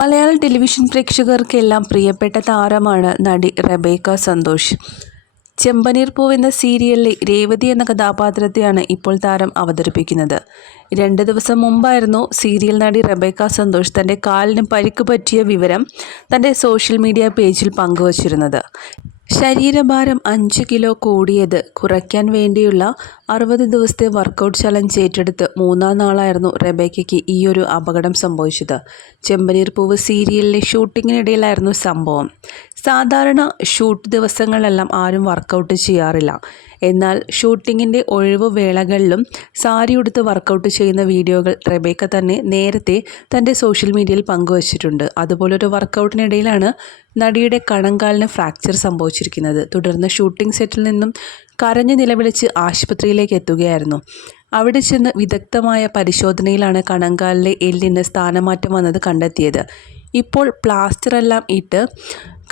മലയാള television പ്രേക്ഷകർക്കെല്ലാം പ്രിയപ്പെട്ട താരമാണ് നടി റബേക്ക സന്തോഷ്. ചെമ്പനീർ പൂ എന്ന സീരിയലിലെ രേവതി എന്ന കഥാപാത്രത്തെയാണ് ഇപ്പോൾ താരം അവതരിപ്പിക്കുന്നത്. രണ്ട് ദിവസം മുമ്പായിരുന്നു സീരിയൽ നടി റബേക്ക സന്തോഷ് തന്റെ കാലിന് പരിക്ക് പറ്റിയ വിവരം തന്റെ സോഷ്യൽ മീഡിയ പേജിൽ പങ്കുവച്ചിരുന്നത്. ശരീരഭാരം അഞ്ച് കിലോ കൂടിയത് കുറയ്ക്കാൻ വേണ്ടിയുള്ള അറുപത് ദിവസത്തെ വർക്കൗട്ട് ചലഞ്ച് ഏറ്റെടുത്ത് മൂന്നാം നാളായിരുന്നു റെബേക്കയ്ക്ക് ഈയൊരു അപകടം സംഭവിച്ചത്. ചെമ്പനീർ പൂവ് സീരിയലിലെ ഷൂട്ടിങ്ങിനിടയിലായിരുന്നു സംഭവം. സാധാരണ ഷൂട്ട് ദിവസങ്ങളെല്ലാം ആരും വർക്കൗട്ട് ചെയ്യാറില്ല. എന്നാൽ ഷൂട്ടിങ്ങിന്റെ ഒഴിവ് വേളകളിലും സാരി ഉടുത്ത് വർക്കൗട്ട് ചെയ്യുന്ന വീഡിയോകൾ റെബേക്ക തന്നെ നേരത്തെ തന്റെ സോഷ്യൽ മീഡിയയിൽ പങ്കുവച്ചിട്ടുണ്ട്. അതുപോലൊരു വർക്കൗട്ടിനിടയിലാണ് നടിയുടെ കണങ്കാലിന് ഫ്രാക്ചർ സംഭവിച്ചിരിക്കുന്നത്. തുടർന്ന് ഷൂട്ടിംഗ് സെറ്റിൽ നിന്നും കരഞ്ഞു നിലവിളിച്ച് ആശുപത്രിയിലേക്ക് എത്തുകയായിരുന്നു. അവിടെ ചെന്ന് വിദഗ്ധമായ പരിശോധനയിലാണ് കണങ്കാലിലെ എല്ലിന് സ്ഥാനമാറ്റം വന്നത് കണ്ടെത്തിയത്. ഇപ്പോൾ പ്ലാസ്റ്റർ എല്ലാം ഇട്ട്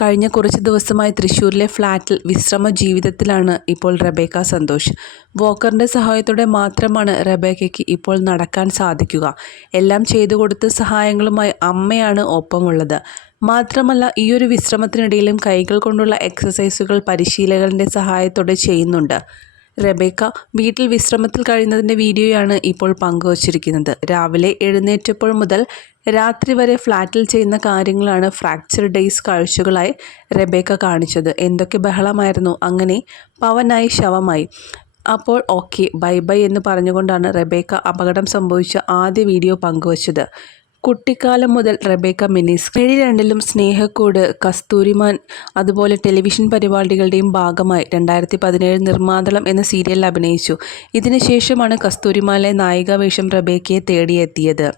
കഴിഞ്ഞ കുറച്ച് ദിവസമായി തൃശ്ശൂരിലെ ഫ്ലാറ്റിൽ വിശ്രമ ജീവിതത്തിലാണ് ഇപ്പോൾ റബേക്ക സന്തോഷ്. വോക്കറിന്റെ സഹായത്തോടെ മാത്രമാണ് റബേക്കയ്ക്ക് ഇപ്പോൾ നടക്കാൻ സാധിക്കുക. എല്ലാം ചെയ്തു കൊടുത്ത സഹായങ്ങളുമായി അമ്മയാണ് ഒപ്പമുള്ളത്. മാത്രമല്ല ഈ ഒരു വിശ്രമത്തിനിടയിലും കൈകൾ കൊണ്ടുള്ള എക്സസൈസുകൾ പരിശീലകന്റെ സഹായത്തോടെ ചെയ്യുന്നുണ്ട്. റബേക്ക വീട്ടിൽ വിശ്രമത്തിൽ കഴിയുന്നതിന്റെ വീഡിയോയാണ് ഇപ്പോൾ പങ്കുവച്ചിരിക്കുന്നത്. രാവിലെ എഴുന്നേറ്റപ്പോൾ മുതൽ രാത്രി വരെ ഫ്ലാറ്റിൽ ചെയ്യുന്ന കാര്യങ്ങളാണ് ഫ്രാക്ചർ ഡേയ്സ് കാഴ്ചകളായി റബേക്ക കാണിച്ചത്. എന്തൊക്കെ ബഹളമായിരുന്നു? അങ്ങനെ പവനായി ശവമായി. അപ്പോൾ ഓക്കെ ബൈ ബൈ എന്ന് പറഞ്ഞുകൊണ്ടാണ് റബേക്ക അപകടം സംഭവിച്ച ആദ്യ വീഡിയോ പങ്കുവച്ചത്. കുട്ടിക്കാലം മുതൽ റബേക്ക മിനിസ്. ഏഴ് രണ്ടിലും സ്നേഹക്കൂട് കസ്തൂരിമാൻ അതുപോലെ ടെലിവിഷൻ പരിപാടികളുടെയും ഭാഗമായി രണ്ടായിരത്തി പതിനേഴ് നിർമ്മാതളം എന്ന സീരിയലിൽ അഭിനയിച്ചു. ഇതിനുശേഷമാണ് കസ്തൂരിമാനിലെ നായികാവേഷം റബേക്കയെ തേടിയെത്തിയത്.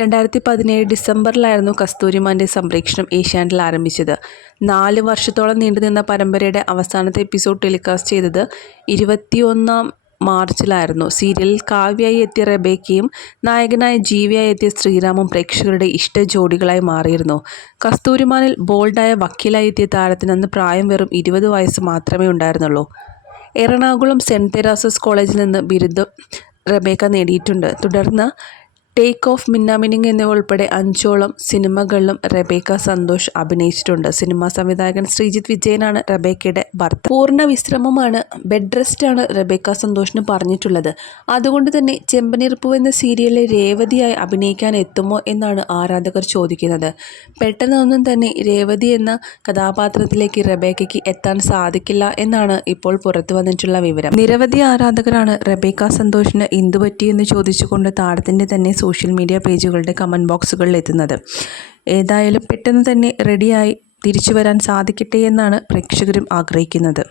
രണ്ടായിരത്തി പതിനേഴ് ഡിസംബറിലായിരുന്നു കസ്തൂരിമാന്റെ സംപ്രേക്ഷണം ഏഷ്യാനെറ്റിൽ ആരംഭിച്ചത്. നാല് വർഷത്തോളം നീണ്ടുനിന്ന പരമ്പരയുടെ അവസാനത്തെ എപ്പിസോഡ് ടെലികാസ്റ്റ് ചെയ്തത് ഇരുപത്തിയൊന്നാം മാർച്ചിലായിരുന്നു. സീരിയലിൽ കാവ്യയായി എത്തിയ റെബേക്കയും നായകനായ ജീവിയായി എത്തിയ ശ്രീരാമും പ്രേക്ഷകരുടെ ഇഷ്ട ജോഡികളായി മാറിയിരുന്നു. കസ്തൂരിമാനിൽ ബോൾഡായ വക്കീലായി എത്തിയ താരത്തിന് അന്ന് പ്രായം വെറും ഇരുപത് വയസ്സ് മാത്രമേ ഉണ്ടായിരുന്നുള്ളൂ. എറണാകുളം സെന്റ് തെരാസസ് കോളേജിൽ നിന്ന് ബിരുദം റബേക്ക നേടിയിട്ടുണ്ട്. തുടർന്ന് ടേക്ക് ഓഫ് മിന്നാമിനിങ് എന്നിവ ഉൾപ്പെടെ അഞ്ചോളം സിനിമകളിലും റബേക്ക സന്തോഷ് അഭിനയിച്ചിട്ടുണ്ട്. സിനിമാ സംവിധായകൻ ശ്രീജിത്ത് വിജയനാണ് റബേക്കയുടെ ഭർത്താവ്. പൂർണ വിശ്രമമാണ് ബെഡ് റെസ്റ്റ് ആണ് റബേക്ക സന്തോഷിന് പറഞ്ഞിട്ടുള്ളത്. അതുകൊണ്ട് തന്നെ ചെമ്പനീർപ്പൂ എന്ന സീരിയലിലെ രേവതിയായി അഭിനയിക്കാൻ എത്തുമോ എന്നാണ് ആരാധകർ ചോദിക്കുന്നത്. പെട്ടെന്നൊന്നും തന്നെ രേവതി എന്ന കഥാപാത്രത്തിലേക്ക് റബേക്കയ്ക്ക് എത്താൻ സാധിക്കില്ല എന്നാണ് ഇപ്പോൾ പുറത്തു വന്നിട്ടുള്ള വിവരം. നിരവധി ആരാധകരാണ് റബേക്ക സന്തോഷിന് എന്തുപറ്റിയെന്ന് ചോദിച്ചുകൊണ്ട് താരത്തിന്റെ തന്നെ സോഷ്യൽ മീഡിയ പേജുകളുടെ കമന്റ് ബോക്സുകളിൽ എത്തുന്നത് ഏതായാലും പെട്ടെന്ന് തന്നെ റെഡിയായി തിരിച്ചു വരാൻ സാധിക്കട്ടെ എന്നാണ് പ്രേക്ഷകരും ആഗ്രഹിക്കുന്നത്.